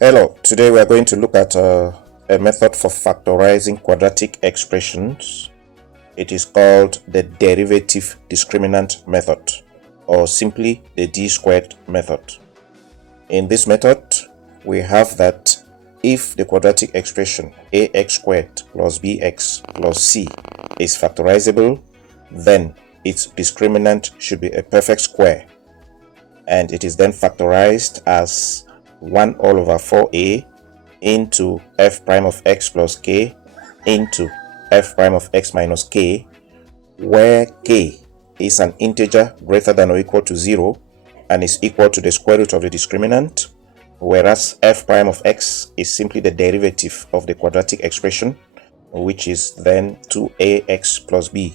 Hello, today we are going to look at a method for factorizing quadratic expressions. It is called the derivative discriminant method, or simply the d squared method. In this method, we have that if the quadratic expression ax squared plus bx plus c is factorizable, then its discriminant should be a perfect square, and it is then factorized as 1 all over 4a into f prime of x plus k into f prime of x minus k, where k is an integer greater than or equal to 0 and is equal to the square root of the discriminant, whereas f prime of x is simply the derivative of the quadratic expression, which is then 2ax plus b.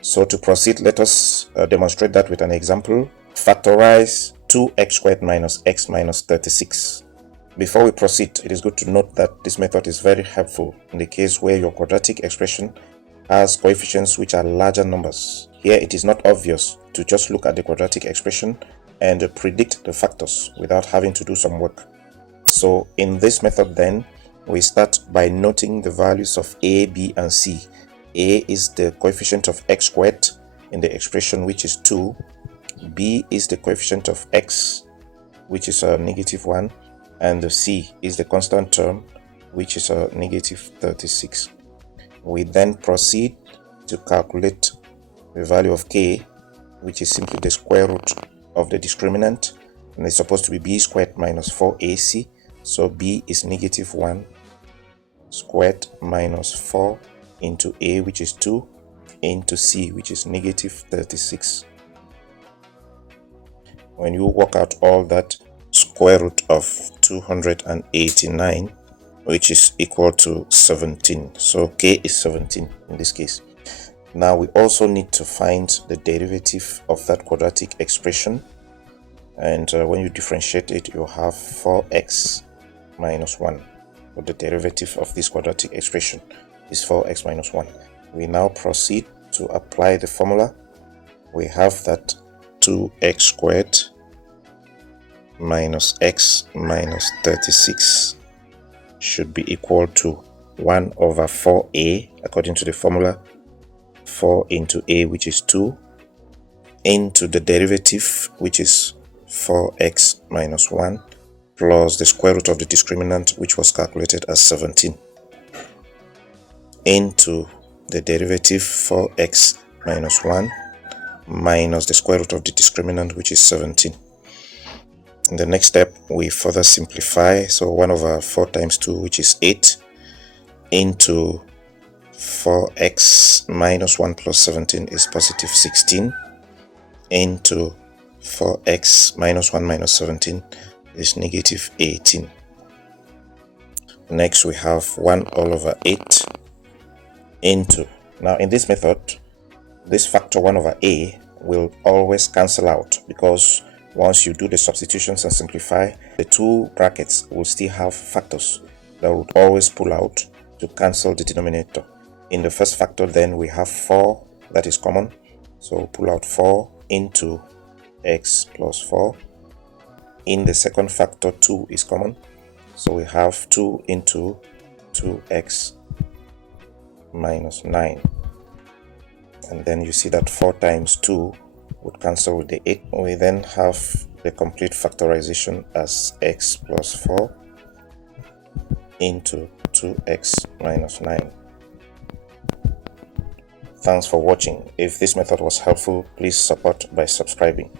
So to proceed, let us demonstrate that with an example. Factorize 2x squared minus x minus 36. Before we proceed, it is good to note that this method is very helpful in the case where your quadratic expression has coefficients which are larger numbers. Here it is not obvious to just look at the quadratic expression and predict the factors without having to do some work. So in this method then, we start by noting the values of a, b, and c. A is the coefficient of x squared in the expression, which is 2. B is the coefficient of x, which is a -1, and the c is the constant term, which is a -36. We then proceed to calculate the value of k, which is simply the square root of the discriminant, and it's supposed to be b squared minus 4ac. So b is -1 squared minus 4 into a, which is 2, into c, which is -36. When you work out all that, square root of 289, which is equal to 17. So k is 17 in this case. Now we also need to find the derivative of that quadratic expression, and when you differentiate it, you have 4x minus 1. But the derivative of this quadratic expression is 4x minus 1. We now proceed to apply the formula. We have that 2x squared minus x minus 36 should be equal to 1 over 4a, according to the formula, 4 into a, which is 2, into the derivative, which is 4x minus 1, plus the square root of the discriminant, which was calculated as 17, into the derivative 4x minus 1 minus the square root of the discriminant, which is 17. In the next step, we further simplify. So 1 over 4 times 2, which is 8, into 4x minus 1 plus 17 is positive 16, into 4x minus 1 minus 17 is negative 18. Next, we have 1 all over 8 into, now in this method, this factor 1 over a will always cancel out, because once you do the substitutions and simplify, the two brackets will still have factors that would always pull out to cancel the denominator. In the first factor, then we have 4 that is common, so pull out 4 into x plus 4. In the second factor, 2 is common, so we have 2 into 2x minus 9. And then you see that 4 times 2 would cancel with the 8. We then have the complete factorization as x plus 4 into 2x minus 9. Thanks for watching. If this method was helpful, please support by subscribing.